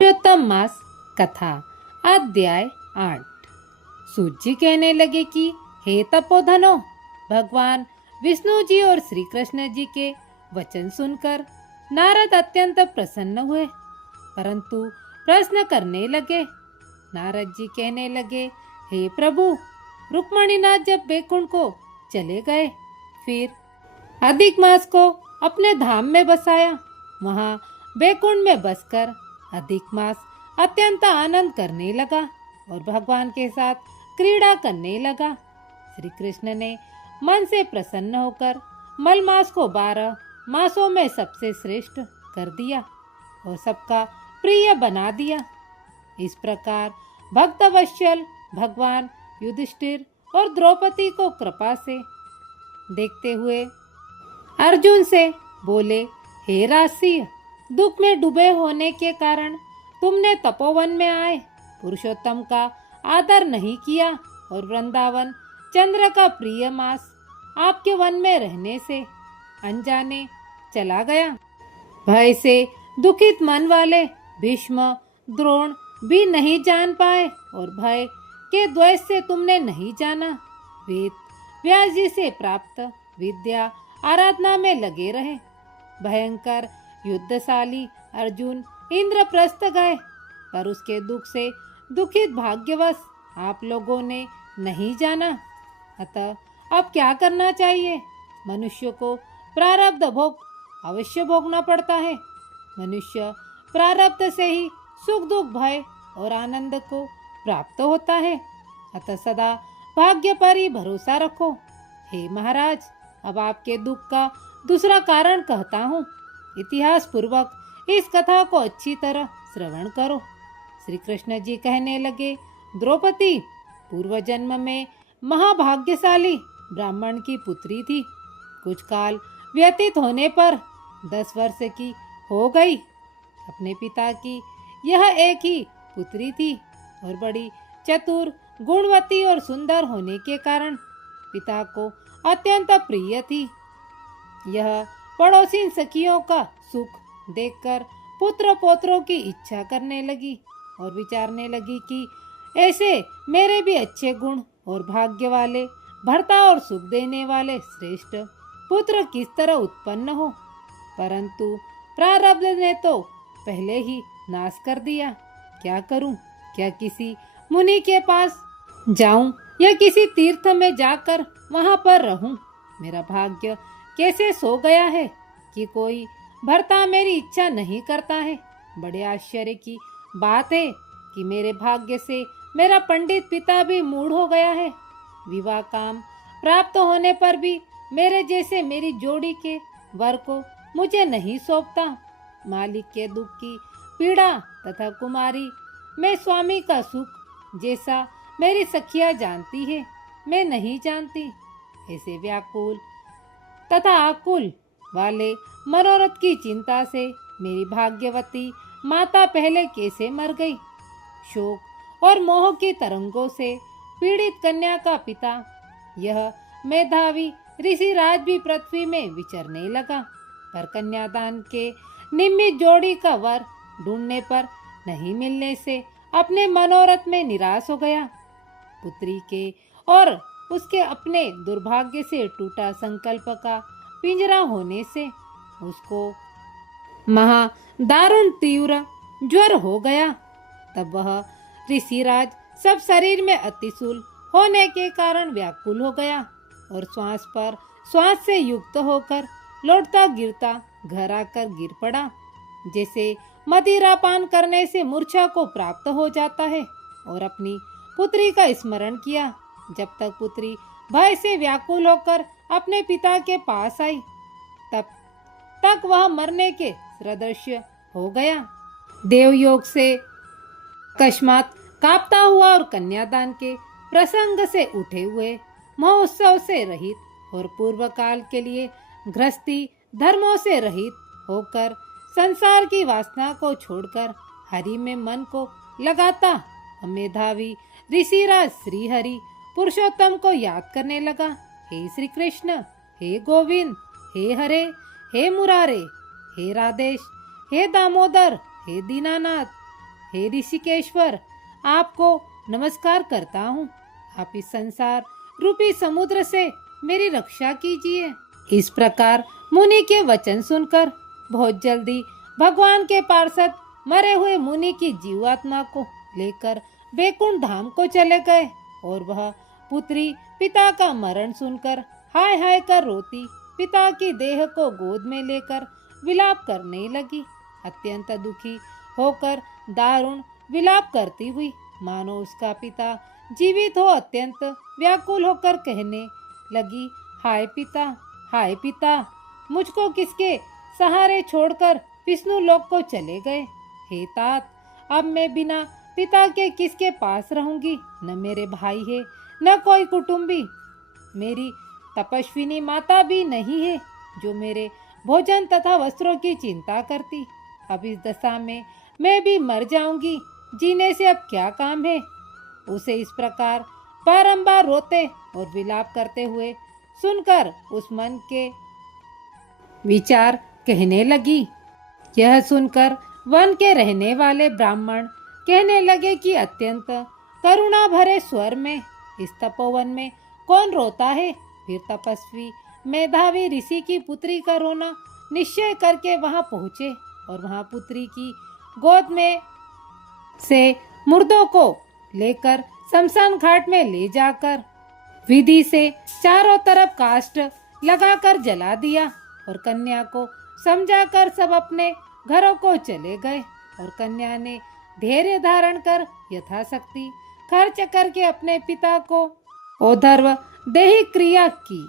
पुरुषोत्तम मास कथा अध्याय 8। सूत जी कहने लगे कि हे तपोधनो, भगवान विष्णु जी और श्री कृष्ण जी के वचन सुनकर नारद अत्यंत प्रसन्न हुए, परंतु प्रश्न करने लगे। नारद जी कहने लगे, हे प्रभु, रुक्मणीनाथ जब बैकुंठ को चले गए, फिर अधिक मास को अपने धाम में बसाया। वहां बैकुंठ में बसकर अधिक मास अत्यंत आनंद करने लगा और भगवान के साथ क्रीड़ा करने लगा। श्री कृष्ण ने मन से प्रसन्न होकर मल मास को 12 मासों में सबसे श्रेष्ठ कर दिया और सबका प्रिय बना दिया। इस प्रकार भक्तवत्सल भगवान युधिष्ठिर और द्रौपदी को कृपा से देखते हुए अर्जुन से बोले, हे राजसी, दुख में डूबे होने के कारण तुमने तपोवन में आए पुरुषोत्तम का आदर नहीं किया और वृंदावन चंद्र का प्रिय मास आपके वन में रहने से अनजाने चला गया। भय से दुखित मन वाले भीष्म द्रोण भी नहीं जान पाए और भय के द्वेष से तुमने नहीं जाना। वेद व्यास जी से प्राप्त विद्या आराधना में लगे रहे। भयंकर युद्धशाली अर्जुन इंद्रप्रस्थ गए, पर उसके दुख से दुखित भाग्यवश आप लोगों ने नहीं जाना। अतः अब क्या करना चाहिए? मनुष्य को प्रारब्ध भोग अवश्य भोगना पड़ता है। मनुष्य प्रारब्ध से ही सुख दुख भय और आनंद को प्राप्त होता है। अतः सदा भाग्य पर ही भरोसा रखो। हे महाराज, अब आपके दुख का दूसरा कारण कहता हूँ। इतिहास पूर्वक इस कथा को अच्छी तरह श्रवण करो। श्री कृष्ण जी कहने लगे, द्रौपदी पूर्व जन्म में महाभाग्यशाली ब्राह्मण की पुत्री थी। कुछ काल व्यतीत होने पर 10 वर्ष की हो गई। अपने पिता की यह एक ही पुत्री थी और बड़ी चतुर, गुणवती और सुंदर होने के कारण पिता को अत्यंत प्रिय थी। यह पड़ोसी सखियों का सुख देखकर पुत्र पोत्रों की इच्छा करने लगी और विचारने लगी कि ऐसे मेरे भी अच्छे गुण और भाग्य वाले, भरता और सुख देने वाले श्रेष्ठ पुत्र किस तरह उत्पन्न हो। परंतु प्रारब्ध ने तो पहले ही नाश कर दिया। क्या करूं? क्या किसी मुनि के पास जाऊं या किसी तीर्थ में जाकर वहां पर रहूं? मेरा भाग्य कैसे सो गया है कि कोई भरता मेरी इच्छा नहीं करता है। बड़े आश्चर्य की बात है कि मेरे भाग्य से मेरा पंडित पिता भी मूढ़ हो गया है। विवाह काम प्राप्त होने पर भी मेरे जैसे मेरी जोड़ी के वर को मुझे नहीं सौंपता। मालिक के दुख की पीड़ा तथा कुमारी में स्वामी का सुख जैसा मेरी सखिया जानती है, मैं नहीं जानती। ऐसे व्याकुल तथा आकुल वाले मनोरथ की चिंता से मेरी भाग्यवती माता पहले कैसे मर गई। शोक और मोह की तरंगों से पीड़ित कन्या का पिता, यह मेधावी ऋषिराज भी पृथ्वी में विचरने लगा, पर कन्यादान के निमित्त जोड़ी का वर ढूंढने पर नहीं मिलने से अपने मनोरथ में निराश हो गया। पुत्री के और उसके अपने दुर्भाग्य से टूटा संकल्प का पिंजरा होने से उसको महा दारुण तीव्र ज्वर हो गया। तब वह ऋषिराज सब शरीर में अतिशूल होने के कारण व्याकुल हो गया और श्वास पर श्वास से युक्त होकर लौटता गिरता घर आकर गिर पड़ा। जैसे मदिरा पान करने से मूर्छा को प्राप्त हो जाता है, और अपनी पुत्री का स्मरण किया। जब तक पुत्री भय से व्याकुल होकर अपने पिता के पास आई, तब तक वह मरने के सदृश हो गया। देवयोग से अकस्मात कांपता हुआ और कन्यादान के प्रसंग से उठे हुए, महोत्सव से रहित और पूर्व काल के लिए गृहस्थी धर्मों से रहित होकर संसार की वासना को छोड़कर हरि में मन को लगाता मेधावी ऋषिराज श्री हरि पुरुषोत्तम को याद करने लगा। हे श्री कृष्ण, हे गोविंद, हे हरे, हे मुरारे, हे राधेश, हे दामोदर, हे दीनानाथ, हे ऋषिकेश्वर, आपको नमस्कार करता हूँ। आप इस संसार रूपी समुद्र से मेरी रक्षा कीजिए। इस प्रकार मुनि के वचन सुनकर बहुत जल्दी भगवान के पार्षद मरे हुए मुनि की जीवात्मा को लेकर बैकुंठ धाम को चले गए और वह पुत्री पिता का मरण सुनकर हाय हाय कर रोती पिता की देह को गोद में लेकर विलाप करने लगी। अत्यंत दुखी होकर दारुण विलाप करती हुई मानो उसका पिता जीवित हो अत्यंत व्याकुल होकर कहने लगी, हाय पिता, मुझको किसके सहारे छोड़कर विष्णु लोक को चले गए। हे तात, अब मैं बिना पिता के किसके पास रहूंगी? न मेरे भाई है न कोई कुटुंबी, मेरी तपस्विनी माता भी नहीं है जो मेरे भोजन तथा वस्त्रों की चिंता करती। अब इस दशा में मैं भी मर जाऊंगी, जीने से अब क्या काम है। उसे इस प्रकार बारंबार रोते और विलाप करते हुए सुनकर उस मन के विचार कहने लगी। यह सुनकर वन के रहने वाले ब्राह्मण कहने लगे कि अत्यंत करुणा भरे स्वर में इस तपोवन में कौन रोता है। फिर तपस्वी मेधावी ऋषि की पुत्री का रोना निश्चय करके वहां पहुंचे और वहां पुत्री की गोद में से मुर्दों को लेकर शमशान घाट में ले जाकर विधि से चारों तरफ काष्ठ लगाकर जला दिया और कन्या को समझाकर सब अपने घरों को चले गए। और कन्या ने धैर्य धारण कर यथाशक्ति खर्च करके अपने पिता को औधर्व देही क्रिया की।